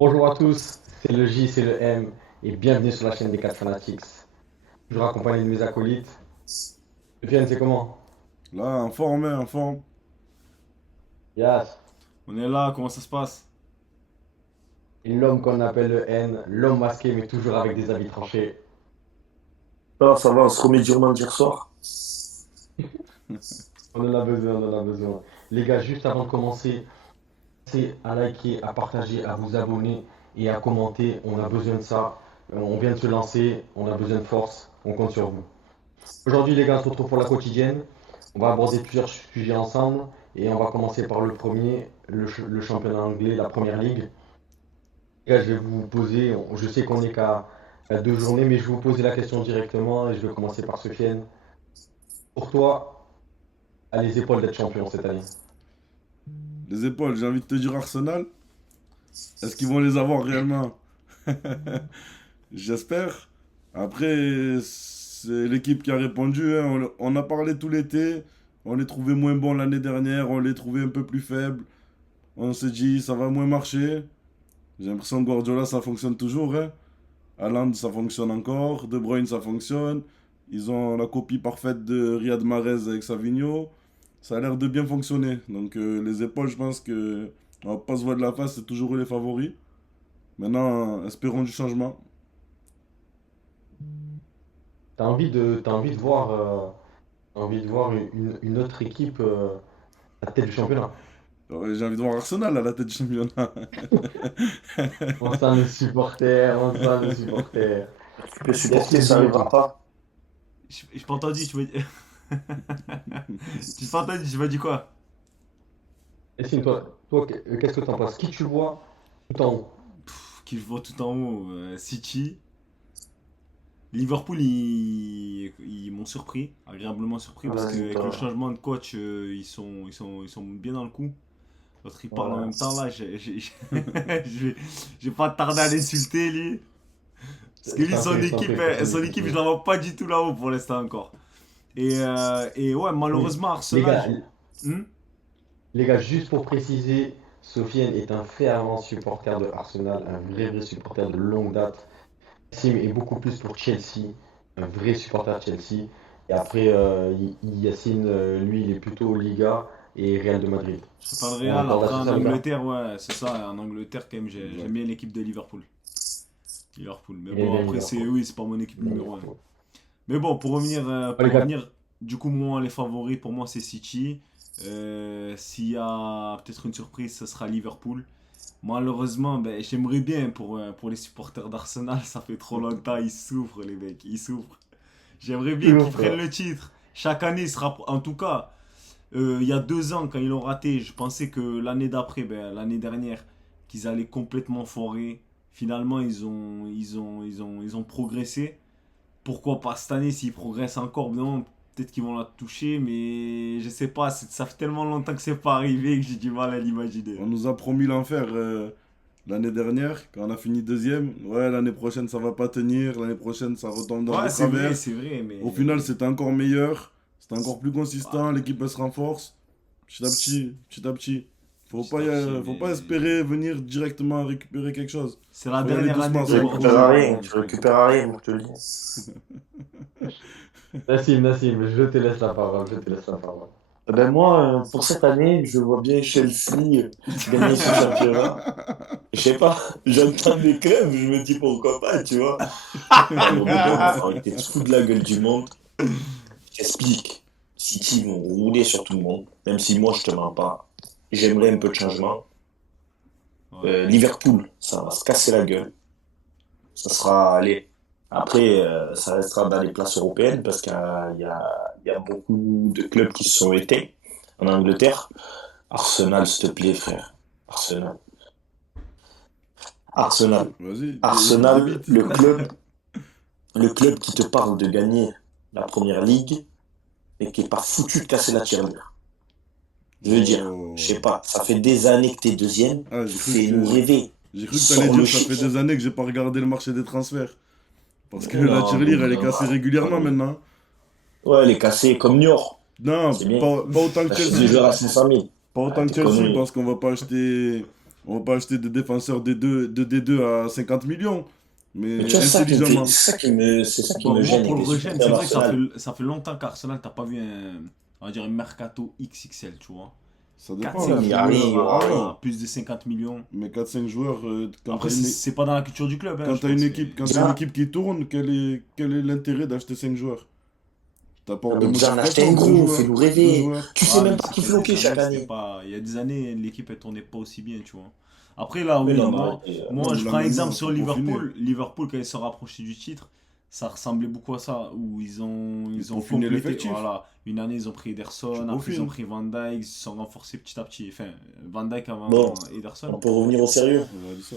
Bonjour à tous, c'est le J, c'est le M, et bienvenue sur la chaîne des 4 Fanatics. Toujours accompagné de mes acolytes. Sofiane, c'est comment? Là, en forme, hein, en forme. Yas. On est là, comment ça se passe? Et l'homme qu'on appelle le N, l'homme masqué, mais toujours avec des habits tranchés. Ça va, on se remet durement d'hier soir. On en a besoin, on en a besoin. Les gars, juste avant de commencer, pensez à liker, à partager, à vous abonner et à commenter. On a besoin de ça. On vient de se lancer, on a besoin de force, on compte sur vous. Aujourd'hui, les gars, on se retrouve pour la quotidienne. On va aborder plusieurs sujets ensemble et on va commencer par le premier, le championnat anglais, la première ligue. Les gars, je vais vous poser, je sais qu'on est qu'à 2 journées, mais je vais vous poser la question directement et je vais commencer par Sofiane. Pour toi, à les épaules d'être champion cette année. Les épaules, j'ai envie de te dire Arsenal. Est-ce qu'ils vont les avoir réellement? J'espère. Après, c'est l'équipe qui a répondu, hein. On a parlé tout l'été. On les trouvait moins bons l'année dernière. On les trouvait un peu plus faibles. On s'est dit, ça va moins marcher. J'ai l'impression que Guardiola, ça fonctionne toujours, hein. Haaland, ça fonctionne encore. De Bruyne, ça fonctionne. Ils ont la copie parfaite de Riyad Mahrez avec Savigno. Ça a l'air de bien fonctionner. Donc les épaules, je pense que on va pas se voir de la face, c'est toujours eux les favoris. Maintenant, espérons du changement. T'as envie de voir une autre équipe à la tête du championnat. J'ai envie de voir Arsenal à la tête du championnat. On sent le supporter, on sent le supporter. Tu peux Yes, supporter, ça Kenzie, arrivera pas. J'ai pas entendu, tu m'as dit. J'ai pas entendu, tu m'as dit quoi? Yacine, qu'est-ce que t'en penses? Qui tu vois tout en haut? Qui je vois tout en haut, City. Liverpool, ils m'ont surpris, agréablement surpris, parce Vas-y, qu'avec le toi. changement de coach, ils sont bien dans le coup. L'autre, il parle en Ouais. même temps, là, je vais pas tarder à l'insulter, lui. Parce que lui, Je t'en prie, son continue, équipe, je continue. la vois pas du tout là-haut pour l'instant encore. Et ouais, Oui. malheureusement, Les Arsenal. gars, Hmm. les gars, juste pour préciser, Sofiane est un fervent supporter de Arsenal, un vrai supporter de longue date. Sim est beaucoup plus pour Chelsea, un vrai supporter de Chelsea. Et après, Yacine, lui, il est plutôt Liga et Real de Madrid. Je préfère le On Real. accorde Après, sur en ça, les gars? Angleterre, ouais, c'est ça. En Angleterre, quand même, j'aime Exact. bien l'équipe de Liverpool. Liverpool. Mais Il est bon, bien après, Liverpool. oui, c'est pas mon équipe Il est bien numéro un. Liverpool. Mais bon, pour revenir, Oh, les gars, du coup, moi, les favoris, pour moi, c'est City. S'il y a peut-être une surprise, ce sera Liverpool. Malheureusement, ben, j'aimerais bien pour les supporters d'Arsenal, ça fait trop longtemps, ils souffrent, les mecs, ils souffrent. J'aimerais bien toujours qu'ils prennent frère. le titre. Chaque année, en tout cas, il y a 2 ans, quand ils l'ont raté, je pensais que l'année d'après, ben, l'année dernière, qu'ils allaient complètement foirer. Finalement, ils ont progressé. Pourquoi pas cette année, s'ils progressent encore, non, peut-être qu'ils vont la toucher, mais je sais pas, ça fait tellement longtemps que c'est pas arrivé que j'ai du mal à l'imaginer. On nous a promis l'enfer l'année dernière, quand on a fini deuxième. Ouais, l'année prochaine ça va pas tenir, l'année prochaine ça retombe dans Ouais, de travers. c'est vrai, Au final, mais. c'était encore meilleur, c'était encore plus consistant, Bah, l'équipe elle se renforce. Petit à petit, petit à petit. petit à petit, Faut pas mais. espérer venir directement récupérer quelque chose. C'est la Faut y aller dernière année doucement, de Tu c'est le récupères premier. rien, Guardiola. tu récupères rien, moi, je te le dis. Nassim, je te laisse la parole, je te laisse la parole. Moi, pour cette année, je vois bien Chelsea gagner ce championnat. Je sais pas, j'entends des clubs, je me dis pourquoi pas, tu vois. À un moment donné, on va arrêter de se foutre de la gueule du monde. J'explique. City vont rouler sur tout le monde, même si moi, je te mens pas. J'aimerais un peu de changement. Ouais. Liverpool, ça va se casser la gueule. Ça sera, allez, après, ça restera dans les places européennes parce qu'il y a beaucoup de clubs qui se sont éteints en Angleterre. Arsenal, s'il te plaît, frère. Arsenal. Arsenal. Vas-y, Arsenal, débite. le club qui te parle de gagner la première ligue et qui est pas foutu de casser la tirelire. Je veux dire, je sais Oh. pas, ça fait des années que t'es deuxième, Ah, fais-nous rêver. j'ai cru que t'allais Sors le dire ça fait chiffre. des années que j'ai pas regardé le marché des transferts. Parce que la Non, tirelire, elle est non, cassée régulièrement non. maintenant. Ouais, les casser comme Niort. Non, C'est bien. pas autant que T'achètes des Chelsea. joueurs à 500 000. Pas Ah, autant que tes Chelsea conneries. parce qu'on va pas acheter On va pas acheter des défenseurs de D2 à 50 millions. Mais Mais tu vois, intelligemment. c'est ça qui Bon, me moi, gêne pour avec le les regen, supporters c'est vrai que d'Arsenal. ça fait longtemps qu'Arsenal, t'as pas vu on va dire un mercato XXL, tu vois. Ça Quatre dépend. Non, Hein, mais il cinq n'y a rien, il joueurs n'y aura rien. à plus de 50 millions. mais 4-5 joueurs, Après, c'est pas dans la culture du club, hein, quand je t'as une pense. équipe, quand t'as une Déjà, équipe qui tourne, quel est l'intérêt d'acheter 5 joueurs? non, T'apportes de mais déjà, en acheter modification, un gros, fais-nous deux rêver. joueurs. Tu sais Ouais, même mais pas qui c'était des floquer chaque années, c'était année. pas. Il y a des années, l'équipe elle tournait pas aussi bien, tu vois. Après, là, Mais oui, non, mais moi, arrêtez. Non, moi mais je là prends un exemple maintenant, sur faut peaufiner. Liverpool, quand ils se sont rapprochés du titre, ça ressemblait beaucoup à ça, où Il ils ont peaufiner complété. l'effectif. Voilà, une année, ils ont pris Tu Ederson, après, ils ont peaufines. pris Van Dijk, ils se sont renforcés petit à petit. Enfin, Van Dijk Bon, avant Ederson. on peut revenir au sérieux. Alisson.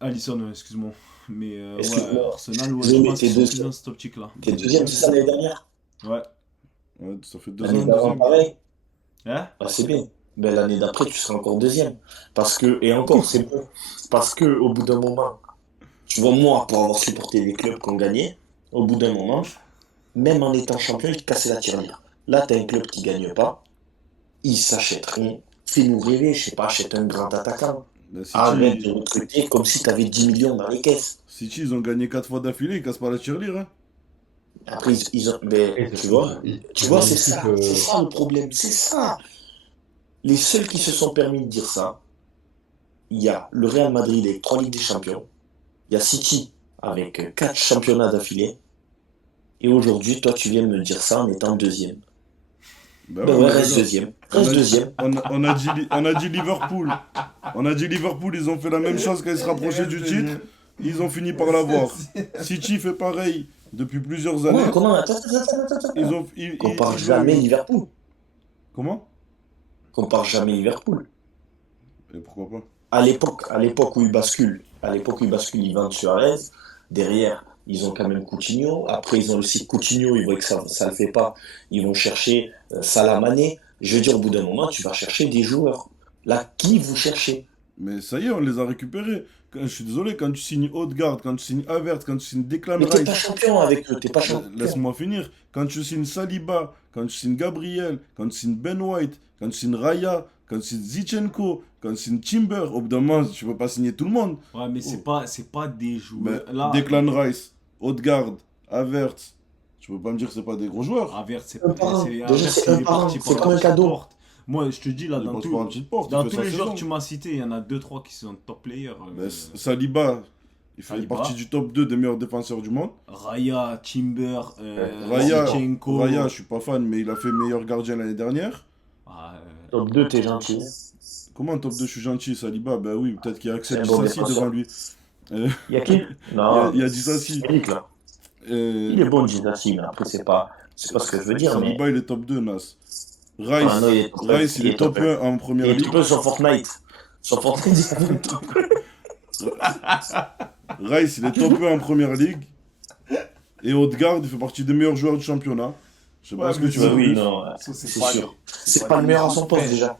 Alisson, excuse-moi. Mais ouais, Excuse-moi. Arsenal, ouais, je Désolé, mais pense qu'ils sont plus dans cette optique-là. t'es deuxième, c'est Deuxième. ça l'année dernière? Ouais. Ouais, ça fait 2 L'année ans, d'avant, deuxième. pareil? Hein? Ah, c'est bien. Ben, l'année d'après, tu seras encore deuxième. Parce que, et encore, c'est bon. Parce que, au bout d'un moment, tu vois, moi, pour avoir supporté des clubs qui ont gagné, au bout d'un moment, même en étant champion, ils te cassaient la tirelire. Là, t'as un club qui gagne pas, ils s'achèteront. Fais-nous rêver, je sais pas, achète un grand attaquant. La Arrête City, de recruter comme si t'avais 10 millions dans les caisses. City, ils ont gagné 4 fois d'affilée, ils cassent pas la tirelire. Hein. Après, ils ont. Mais, Et tu ils vois, ont une équipe. c'est ça le problème, c'est ça. Les seuls qui se sont permis de dire ça, il y a le Real Madrid avec 3 Ligues des Champions, il y a City avec 4 championnats d'affilée, et aujourd'hui, toi, tu viens de me dire ça en étant deuxième. Bah Ben ouais, ouais, mais reste regarde. deuxième. On Reste a, deuxième. on a dit Liverpool. On a dit Liverpool, ils ont fait la même chose quand ils se rapprochaient du titre. Ils ont fini par l'avoir. City fait pareil depuis plusieurs Comment, années. comment, attends. Ils ont, Compare ils ont jamais eu. Liverpool. Comment? Compare jamais Liverpool. Et pourquoi pas? À l'époque où ils basculent, ils vendent Suarez. Derrière, ils ont quand même Coutinho. Après, ils ont aussi Coutinho, ils voient que ça le fait pas. Ils vont chercher Salah Mané. Je veux dire, au bout d'un moment, tu vas chercher des joueurs. Là, qui vous cherchez? Mais ça y est, on les a récupérés. Je suis désolé, quand tu signes Odegaard, quand tu signes Havertz, quand tu signes Declan Mais t'es pas Rice, champion avec eux, t'es pas champion. laisse-moi finir. Quand tu signes Saliba, quand tu signes Gabriel, quand tu signes Ben White, quand tu signes Raya, quand tu signes Zichenko, quand tu signes Timber, au bout d'un moment, tu peux pas signer tout le monde. Ouais, mais c'est pas des Mais joueurs. Là, Declan Rice, Odegaard, Havertz, tu peux pas me dire que c'est pas des gros joueurs. Havertz, c'est Un par un. Déjà, Havertz, c'est il un est par un. parti C'est par comme la un petite cadeau. porte. Moi, je te dis, là, Il passe par la petite porte, il dans fait tous sa les joueurs saison. que tu m'as cités, il y en a 2-3 qui sont top players. Mais Saliba, il fait Saliba. partie du top 2 des meilleurs défenseurs du monde. Raya, Timber, Raya, Zinchenko. Raya, je suis pas fan, mais il a fait meilleur gardien l'année dernière. Ah, Top 2, t'es gentil. Comment top 2, je suis gentil, Saliba? Bah oui, peut-être qu'il y a Axel C'est un bon Disassi défenseur. devant lui. Il y a qui? Non, Il y a Disassi. Eric, là. Il est bon, Disassi, mais après, c'est pas ce que je veux dire, mais. Saliba, il est top 2, Nas. Ah, non, Rice, il est top 1 en Il première est ligue. top 1 sur Fortnite. Sur Fortnite, il est top 1. Rice, il est top 1 en première ligue. Et Odegaard, il fait partie des meilleurs joueurs du championnat. Je sais pas Ouais, ce que mais tu ça, veux Oui, plus. non, ça, c'est sûr. C'est pas le des meilleur à joueurs. son poste, Enfin, déjà.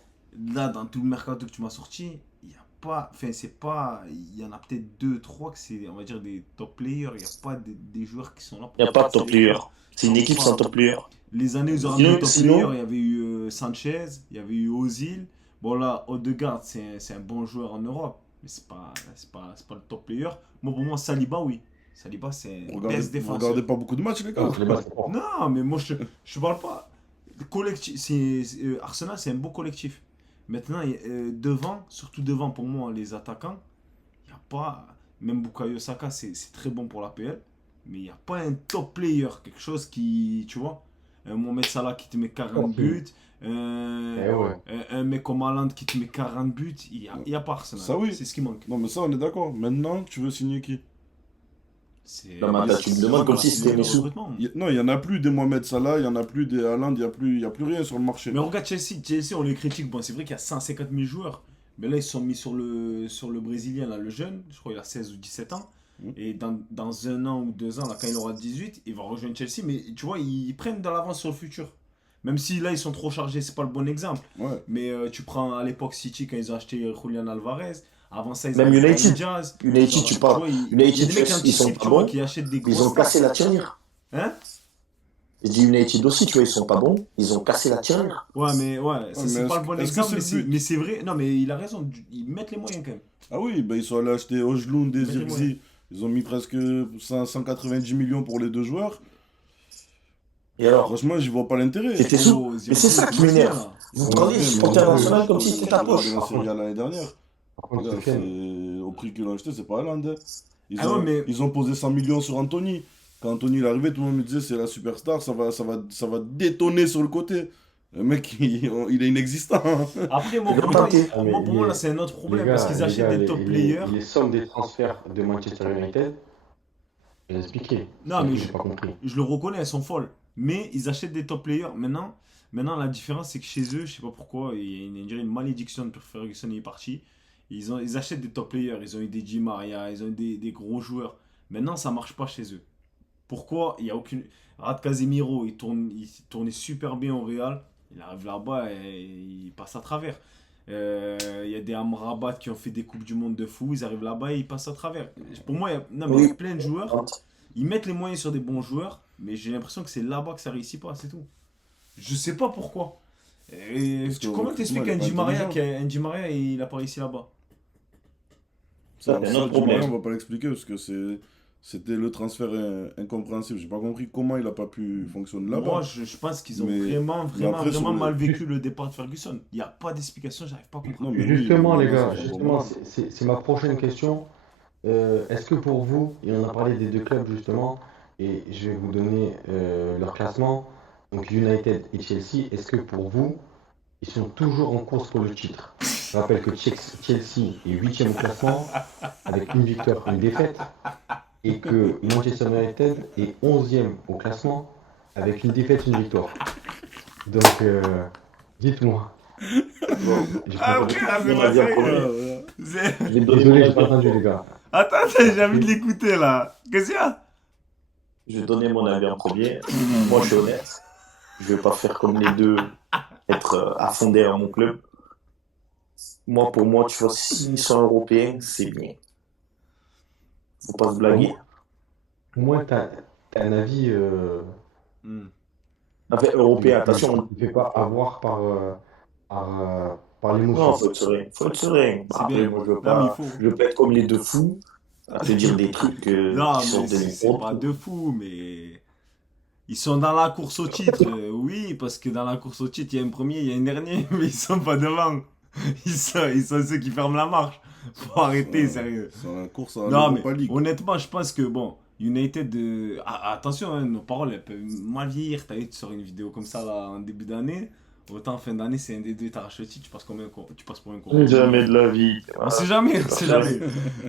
Là, dans tout le mercato que tu m'as sorti, il y a pas. Enfin, c'est pas. Il y en a peut-être 2-3 que c'est, on va dire, des top players. Il n'y a pas des joueurs qui sont là pour. Il n'y a pas de top passer. player. C'est une équipe sans top player. Les années où ils ont Sinon- ramené top sinon- player, il y avait eu Sanchez, il y avait eu Ozil. Bon, là, Odegaard, c'est un bon joueur en Europe, mais c'est pas le top player. Moi, pour moi, Saliba, oui. Saliba, c'est un best Vous défenseur. regardez pas beaucoup de matchs, les gars. Je les bats, c'est fort. Non, mais moi, je parle pas. Collectif, Arsenal, c'est un beau collectif. Maintenant, devant, surtout devant pour moi, les attaquants, il n'y a pas. Même Bukayo Saka, c'est très bon pour la PL, mais il n'y a pas un top player, quelque chose qui. Tu vois, un Mohamed Salah qui te met 40 buts, Eh ouais. un mec comme Haaland qui te met 40 buts, il y a pas Arsenal. Ça, oui. C'est ce qui manque. Non, mais ça, on est d'accord. Maintenant, tu veux signer qui? Non, mais attends, tu me demandes comme si c'était mes sous. Non, il y en a plus des Mohamed Salah, il y en a plus des Haaland, il y a plus rien sur le marché. Mais regarde Chelsea, on les critique. Bon, c'est vrai qu'il y a 150 000 joueurs. Mais là, ils se sont mis sur le Brésilien, là, le jeune. Je crois qu'il a 16 ou 17 ans. Et dans un an ou 2 ans, là, quand il aura 18, il va rejoindre Chelsea. Mais tu vois, ils prennent de l'avance sur le futur. Même si là, ils sont trop chargés, c'est pas le bon exemple. Ouais. Mais tu prends à l'époque City, quand ils ont acheté Julian Alvarez. Avant ça, ils Même avaient United. Jazz. United, tu parles. vois, il y a United, des mecs ils sont anticipent, pas tu vois, bons. qui achètent des Ils grosses ont cassé la tirelire. Hein? Et du United aussi, tu vois, ils sont pas bons. Ils ont cassé la tirelire. Ouais, mais ouais, ça Ouais, mais c'est pas le bon est-ce que exemple, c'est le but? mais c'est vrai. Non, mais il a raison. Ils mettent les moyens quand même. Ah oui, bah, ils sont allés acheter Ojlund et Ils mettent les moyens. Zirkzee. Ils ont mis presque 190 millions pour les deux joueurs. Et alors, Franchement, j'y vois pas l'intérêt. c'était sous. Oh, Mais c'est Zirkzee, ça il qui commence bien m'énerve. là. Vous Ouais, prenez les mais supporters regarde, nationaux comme si c'était ta regardez poche. la Par Serie A contre, l'année dernière. par contre, Regarde, Sofiane, c'est au prix qu'ils l'ont acheté, c'est pas Haaland, hein. Ah ouais, mais Ils ont posé 100 millions sur Anthony. Quand Anthony il est arrivé, tout le monde me disait c'est la superstar, ça va détonner sur le côté. Le mec, il est inexistant. après, Ils l'ont tenté. ah, mais pour moi là, c'est un autre problème parce qu'ils achètent des top players. les sommes des transferts de Manchester United, j'ai expliqué. Non, C'est mais que j'ai pas compris. je le reconnais, elles sont folles. Mais ils achètent des top players. Maintenant la différence, c'est que chez eux, je sais pas pourquoi, il y a on dirait une malédiction depuis que Ferguson est parti. Ils achètent des top players. Ils ont eu des Di Maria, ils ont eu des gros joueurs. Maintenant, ça marche pas chez eux. Pourquoi? Il y a aucune. Rad Casemiro, il tournait super bien au Real. Il arrive là-bas et il passe à travers. Il y a des Amrabat qui ont fait des Coupes du Monde de fou. Ils arrivent là-bas et ils passent à travers. Pour moi, non, mais il y a Oui. plein de joueurs. Ils mettent les moyens sur des bons joueurs, mais j'ai l'impression que c'est là-bas que ça réussit pas, c'est tout. Je sais pas pourquoi. Et Parce que le comment recrutement, t'expliques il est pas Andy Maria, intelligent. Andy Maria il a pas réussi là-bas? Ça, c'est un autre Di Maria, problème. on va pas l'expliquer parce que c'était le transfert incompréhensible. J'ai pas compris comment il a pas pu fonctionner Moi, là-bas. je pense qu'ils ont Mais, vraiment, mais vraiment, après, sur vraiment le. mal vécu le départ de Ferguson. Il n'y a pas d'explication, j'arrive pas à comprendre. Non, mais oui, Justement, les là, gars, c'est justement, vraiment. c'est ma prochaine question. Est-ce que pour vous, et on a parlé des deux clubs justement, et je vais vous donner leur classement, donc United et Chelsea, est-ce que pour vous, ils sont toujours en course pour le titre? Je rappelle que Chelsea est 8e au classement, avec une victoire, une défaite, et que Manchester United est 11e au classement, avec une défaite, une victoire. Donc, dites-moi. Bon, J'ai pas Ah, entendu. frère, c'est mon pas avis en sérieux. premier. Voilà. Je vais donner Désolé, mon j'ai pas avis en entendu, les premier. gars. Attends, j'ai envie de l'écouter là. Qu'est-ce qu'il y a? Je vais donner mon avis en premier. Moi, je suis honnête. Je vais pas faire comme les deux, être à fond derrière mon club. Moi, pour moi, tu vois, s'ils sont européens, c'est bien. Faut pas se blaguer. Au moins, tu as un avis Hmm. Enfin, qui européen, ne attention. fait pas avoir par Non, l'émotion. faut être serein. Faut être serein. C'est Après, bien. moi, Non, mais il faut. je veux pas être comme les deux fous à te dire des trucs Non, qui mais sortent de c'est n'importe pas où. de fou, mais. Ils sont dans la course au titre, oui, parce que dans la course au titre, il y a un premier, il y a un dernier, mais ils sont pas devant. Ils sont ceux qui ferment la marche. Faut arrêter, sérieux. C'est la course à Non, mais l'Europa League. honnêtement, je pense que, bon, United, attention, hein, nos paroles, elles peuvent mal vieillir. T'as vu, tu sors une vidéo comme ça là, en début d'année. Autant en fin d'année, c'est un des deux, t'arraches le titre, tu passes pour un con. Jamais de la vie. On sait jamais, on sait jamais.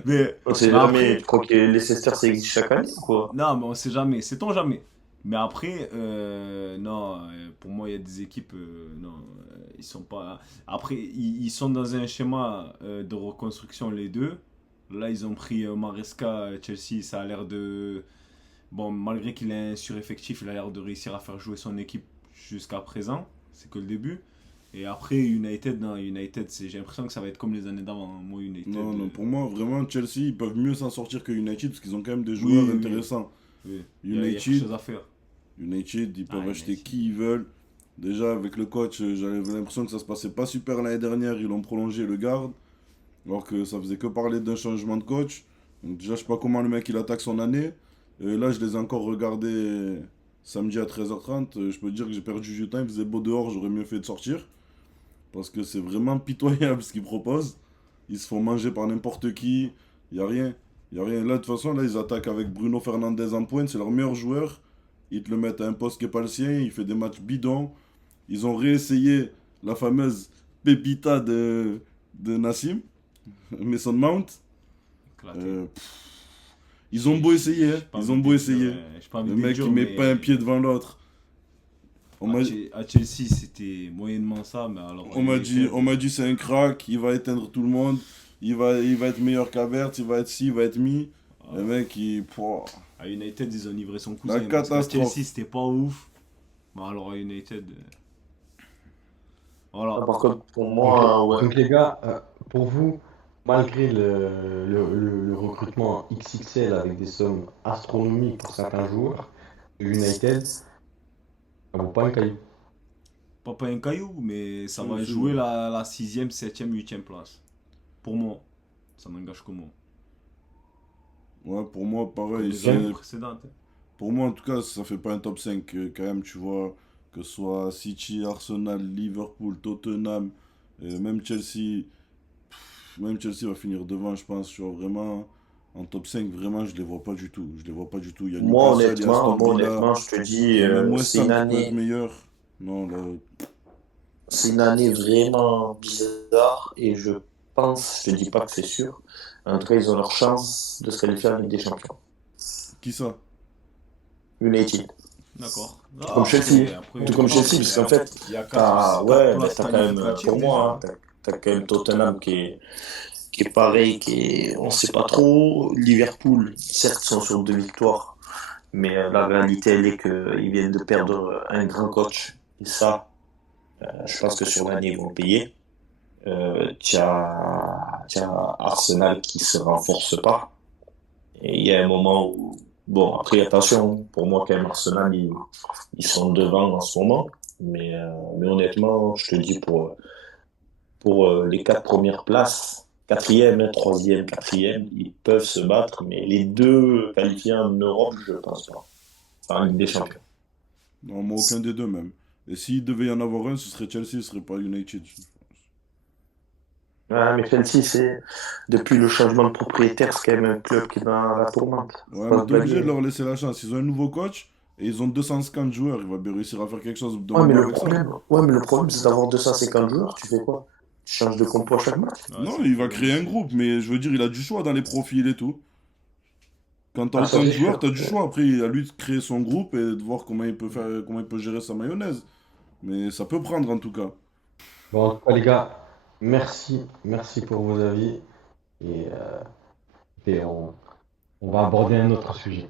Mais, On sait mais jamais. après, Tu crois que les Leicester, ça existe chaque année, quoi? non, mais on sait jamais, sait-on jamais. Mais après, non, pour moi, il y a des équipes, non, ils sont pas. Après, ils sont dans un schéma de reconstruction, les deux. Là, ils ont pris Maresca, Chelsea, ça a l'air de. Bon, malgré qu'il est un sureffectif, il a l'air de réussir à faire jouer son équipe jusqu'à présent. C'est que le début. Et après, United, non, United, j'ai l'impression que ça va être comme les années d'avant. Moi, United. Non, non, pour moi, vraiment, Chelsea, ils peuvent mieux s'en sortir que United parce qu'ils ont quand même des Oui, joueurs oui, intéressants. oui. Il y a quelque chose à faire. United, ils peuvent Ah, acheter United. qui ils veulent. Déjà, avec le coach, j'avais l'impression que ça se passait pas super l'année dernière. Ils l'ont prolongé, le garde. Alors que ça faisait que parler d'un changement de coach. Donc, déjà, je sais pas comment le mec il attaque son année. Et là, je les ai encore regardés samedi à 13h30. Je peux te dire que j'ai perdu du temps. Il faisait beau dehors, j'aurais mieux fait de sortir. Parce que c'est vraiment pitoyable ce qu'ils proposent. Ils se font manger par n'importe qui. Il n'y a rien. Y a rien. Là, de toute façon, là, ils attaquent avec Bruno Fernandes en pointe. C'est leur meilleur joueur. Ils te le mettent à un poste qui n'est pas le sien. Il fait des matchs bidons. Ils ont réessayé la fameuse pépita de Nassim, Mason Mount. Éclaté. Ils ont beau essayer. Hein. J'ai pas Ils envie ont de beau dire, essayer. j'ai pas envie Le de mec, dire, il met mais pas un pied devant l'autre. On m'a à Chelsea, c'était moyennement ça, mais alors. on m'a dit c'est un crack, il va éteindre tout le monde, il va être meilleur qu'Avert, il va être ci, il va être mi. Ah. Le mec, pouah. À United, ils ont livré son cousin. La parce qu'à catastrophe. Chelsea, c'était pas ouf. Mais alors à United. Voilà. Par contre, pour moi, ouais. Donc les gars, pour vous, malgré le recrutement XXL avec des sommes astronomiques pour certains joueurs de United, Ça vaut pas un caillou. Pas un caillou, mais ça va Oui, jouer la 6ème, 7ème, 8ème place. Pour moi, ça n'engage que moi. Ouais, pour moi, Comme pareil. les années précédentes. Pour moi, en tout cas, ça fait pas un top 5. Quand même, tu vois, que ce soit City, Arsenal, Liverpool, Tottenham, même Chelsea. Même Chelsea va finir devant, je pense. Tu vois, vraiment, en top 5, vraiment, je les vois pas du tout. Je les vois pas du tout. Il y a Newcastle, il y a Aston Villa, Je te dis, il y a même West Ham qui peut être meilleur. Non, là, c'est une année vraiment bizarre et je te dis pas que c'est sûr. En tout cas, ils ont leur chance de se qualifier en Ligue des Champions. qui ça? United. D'accord. Tout comme Chelsea. Tout comme Chelsea, parce qu'en fait, il y a 4 ouais, mais places t'as quand même, qualificatives pour déjà. moi, hein, t'as quand même Tottenham qui est pareil, on sait pas trop. Liverpool, certes, sont sur 2 victoires, mais la réalité, elle est qu'ils viennent de perdre un grand coach. Et ça, je pense que sur l'année, ils vont payer. T'as Arsenal qui se renforce pas. Et il y a un moment où, bon, après, attention, pour moi, quand même, Arsenal, ils sont devant en ce moment. Mais honnêtement, je te dis, pour les 4 premières places, quatrième, hein, troisième, quatrième, ils peuvent se battre, mais les deux qualifiés en Europe, je pense pas. Enfin, en Ligue des Champions. Non, moi, aucun des deux même. Et s'il devait y en avoir un, ce serait Chelsea, ce serait pas United. Ouais, mais Chelsea, depuis le changement de propriétaire, c'est quand même un club qui est dans la tourmente. Faut Ouais, pas mais se t'es obligé de blaguer. leur laisser la chance. Ils ont un nouveau coach et ils ont 250 joueurs. Il va bien réussir à faire quelque chose de Ouais, mais bon le avec ça. problème, ouais, mais le problème, c'est d'avoir 250 joueurs, tu fais quoi? Tu changes de compo à chaque match? Ouais, Non, c'est le il va problème créer un aussi. groupe, mais je veux dire, il a du choix dans les profils et tout. Quand t'as Ah, ça, autant de c'est joueurs, sûr. t'as du choix. Après, à lui de créer son groupe et de voir comment il peut faire, comment il peut gérer sa mayonnaise. Mais ça peut prendre en tout cas. Bon, en tout cas, les gars, merci pour vos avis. Et, et on va aborder un autre sujet.